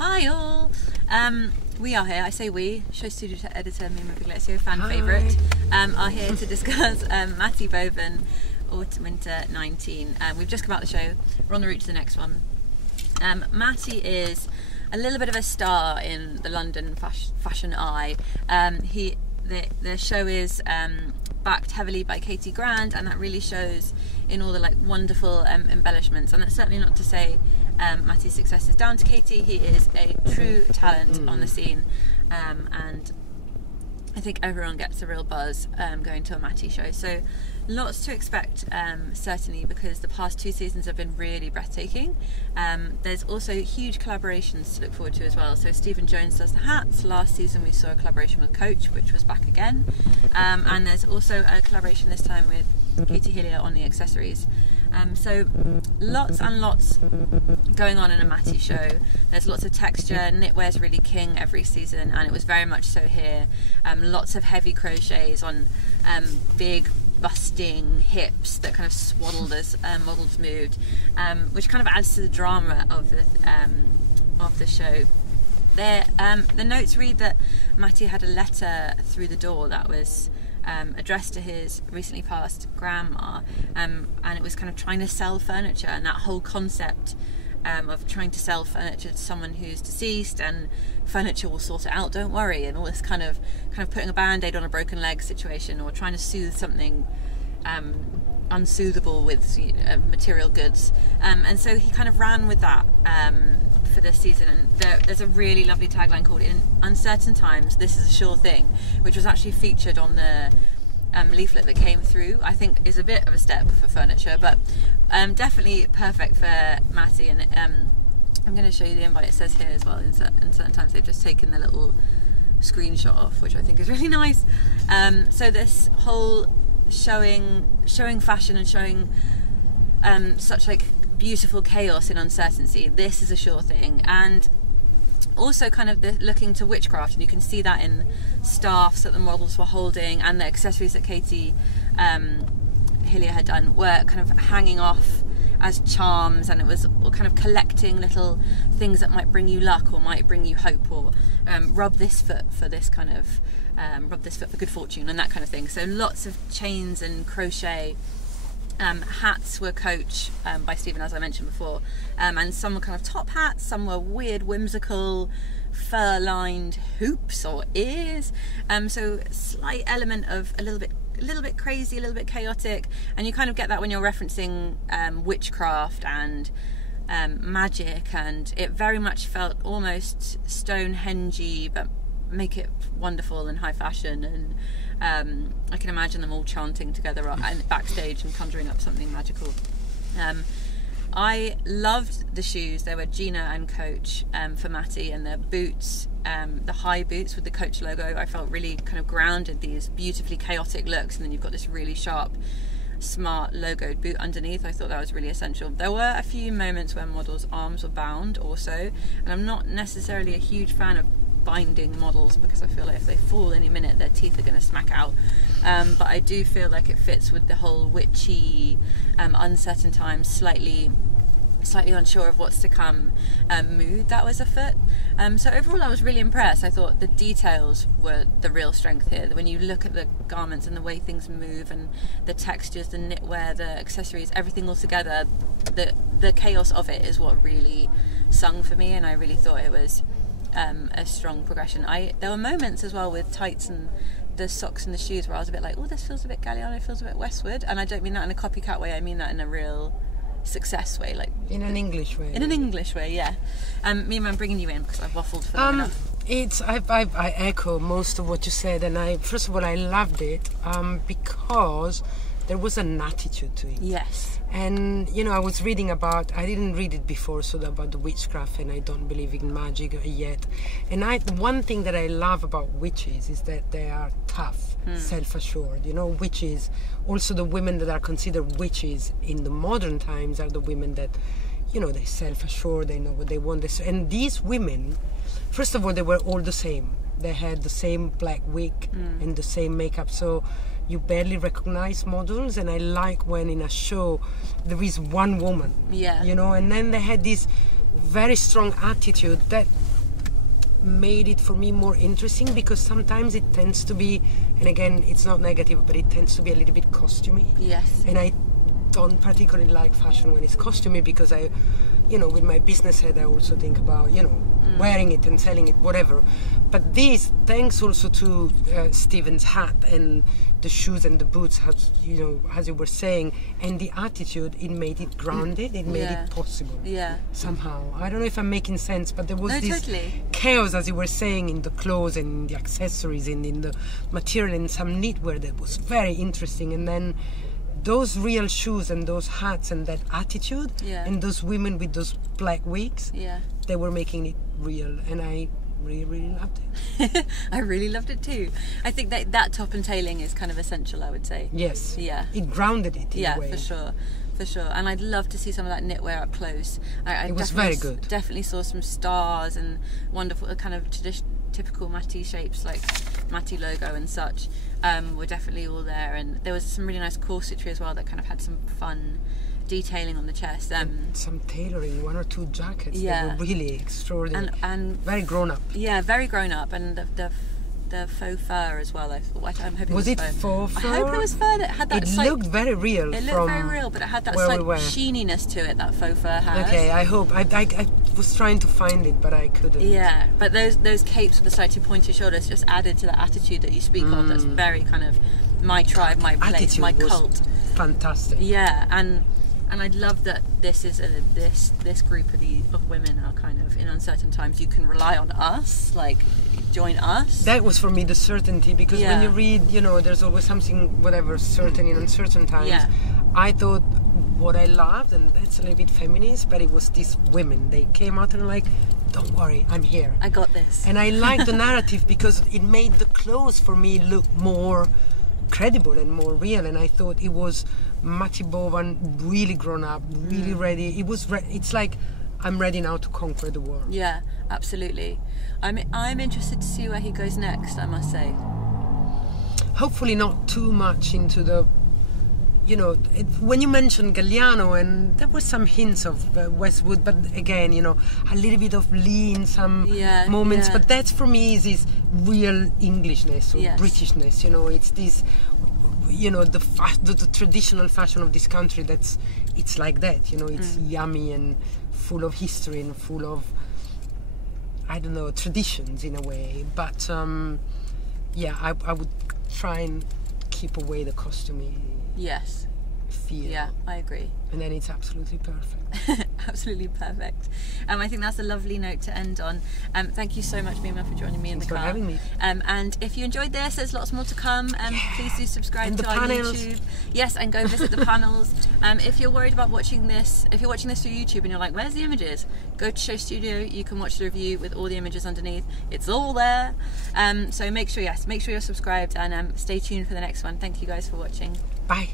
Hi all. We are here, I say we, SHOWstudio Editor Mimma Viglezio, fan favourite, are here to discuss Matty Bovan Autumn Winter 19. We've just come out of the show, we're on the route to the next one. Matty is a little bit of a star in the London fashion eye. The show is backed heavily by Katie Grand, and that really shows in all the wonderful embellishments. And that's certainly not to say Matty's success is down to Katie. He is a true talent on the scene, and I think everyone gets a real buzz going to a Matty show. So lots to expect, certainly, because the past 2 seasons have been really breathtaking. There's also huge collaborations to look forward to as well. So Stephen Jones does the hats. Last season we saw a collaboration with Coach, which was back again. And there's also a collaboration this time with Katie Hillier on the accessories. So lots and lots going on in a Matty show. There's lots of texture. Knitwear's really king every season, and it was very much so here. Lots of heavy crochets on big busting hips that kind of swaddled as models moved, which kind of adds to the drama of the show. The notes read that Matty had a letter through the door that was addressed to his recently passed grandma, and it was kind of trying to sell furniture, and that whole concept of trying to sell furniture to someone who's deceased, and furniture will sort it out, don't worry, and all this kind of putting a band-aid on a broken leg situation, or trying to soothe something unsoothable with material goods, and so he kind of ran with that for this season. And there's a really lovely tagline called "In uncertain times, this is a sure thing," which was actually featured on the leaflet that came through. I think is a bit of a step for furniture, but definitely perfect for Matty. And I'm going to show you the invite. It says here as well, in certain times they've just taken the little screenshot off, which I think is really nice. So this whole showing fashion and showing such beautiful chaos in uncertainty, this is a sure thing. And also kind of looking to witchcraft, and you can see that in staffs that the models were holding, and the accessories that Katie Hillier had done were kind of hanging off as charms, and it was all kind of collecting little things that might bring you luck or might bring you hope, or rub this foot for this kind of rub this foot for good fortune, and that kind of thing. So lots of chains and crochet. Hats were Coach by Stephen, as I mentioned before, and some were kind of top hats, some were weird, whimsical, fur-lined hoops or ears. So slight element of a little bit crazy, a little bit chaotic, and you kind of get that when you're referencing witchcraft and magic, and it very much felt almost Stonehenge-y, but make it wonderful and high fashion. And I can imagine them all chanting together backstage and conjuring up something magical. I loved the shoes. They were Gina and Coach for Matty, and the boots, the high boots with the Coach logo, I felt really kind of grounded these beautifully chaotic looks, and then you've got this really sharp, smart logoed boot underneath. I thought that was really essential. There were a few moments where models' arms were bound also, and I'm not necessarily a huge fan of binding models, because I feel like if they fall any minute their teeth are going to smack out, but I do feel like it fits with the whole witchy, uncertain times, slightly unsure of what's to come mood that was afoot. So overall I was really impressed. I thought the details were the real strength here. When you look at the garments and the way things move, and the textures, the knitwear, the accessories, everything all together, the chaos of it is what really sung for me, and I really thought it was a strong progression. There were moments as well with tights and the socks and the shoes where I was a bit like, oh, this feels a bit Galliano, it feels a bit Westwood, and I don't mean that in a copycat way, I mean that in a real success way, in an English way. In an English way, yeah. Mimma, I'm bringing you in because I've waffled for long enough. I echo most of what you said, and first of all I loved it because there was an attitude to it. Yes. And I was reading about, I didn't read it before, so about the witchcraft, and I don't believe in magic yet. And one thing that I love about witches is that they are tough, self-assured. Witches, also the women that are considered witches in the modern times are the women that, they're self-assured, they know what they want. And these women, first of all, they were all the same. They had the same black wig and the same makeup, so you barely recognize models. And I like when in a show there is one woman, and then they had this very strong attitude that made it for me more interesting, because sometimes it tends to be, and again, it's not negative, but it tends to be a little bit costumey. Yes. And I don't particularly like fashion when it's costumey, because I, with my business head, I also think about, wearing it and selling it, whatever. But this, thanks also to Steven's hat and the shoes and the boots, as you were saying, and the attitude, it made it grounded, it made it possible. Yeah. Somehow. I don't know if I'm making sense, but there was this totally. chaos, as you were saying, in the clothes and in the accessories and in the material and some knitwear that was very interesting. And then those real shoes and those hats and that attitude, and those women with those black wigs, they were making it real, and I really, really loved it. I really loved it too. I think that top and tailing is kind of essential, I would say. Yes. Yeah. It grounded it in a way. For sure. And I'd love to see some of that knitwear up close. It was very good. Definitely saw some stars and wonderful kind of typical Matty shapes, like Matty logo and such. Were definitely all there, and there was some really nice corsetry as well that kind of had some fun detailing on the chest. Some tailoring, 1 or 2 jackets that were really extraordinary and very grown up. Yeah, very grown up, and the faux fur as well. I'm hoping was it faux fur? I hope it was fur that had that. It looked very real. It looked very real, but it had that slight sheeniness to it that faux fur has. Okay, I hope. I was trying to find it, but I couldn't. Yeah, but those capes with the slightly pointy shoulders just added to that attitude that you speak of. That's very kind of my tribe, my place, attitude my was cult. Fantastic. Yeah, and I'd love that this is this group of women are kind of in uncertain times. You can rely on us, like join us. That was for me the certainty, because when you read, there's always something certain in uncertain times. Yeah. I thought what I loved, and that's a little bit feminist, but it was these women. They came out and like, don't worry, I'm here. I got this. And I liked the narrative because it made the clothes for me look more credible and more real. And I thought it was Matty Bovan really grown up, really ready. It's like, I'm ready now to conquer the world. Yeah, absolutely. I'm interested to see where he goes next, I must say. Hopefully not too much into the, when you mentioned Galliano, and there were some hints of Westwood, but again, a little bit of Lee in some moments. But that's for me is this real Englishness or Britishness. It's this, the traditional fashion of this country. It's like that. It's yummy and full of history and full of, I don't know, traditions in a way. But I would try and keep away the costumey. Yes. Feel. Yeah, I agree. And then it's absolutely perfect. Absolutely perfect. I think that's a lovely note to end on. Thank you so much, Mimma, for joining me in the car. Thanks for having me. And if you enjoyed this, there's lots more to come. Please do subscribe to our YouTube. Yes, and go visit the panels. If you're worried about watching this, if you're watching this through YouTube and you're like, where's the images? Go to SHOWstudio. You can watch the review with all the images underneath. It's all there. So make sure you're subscribed, and stay tuned for the next one. Thank you guys for watching. Bye.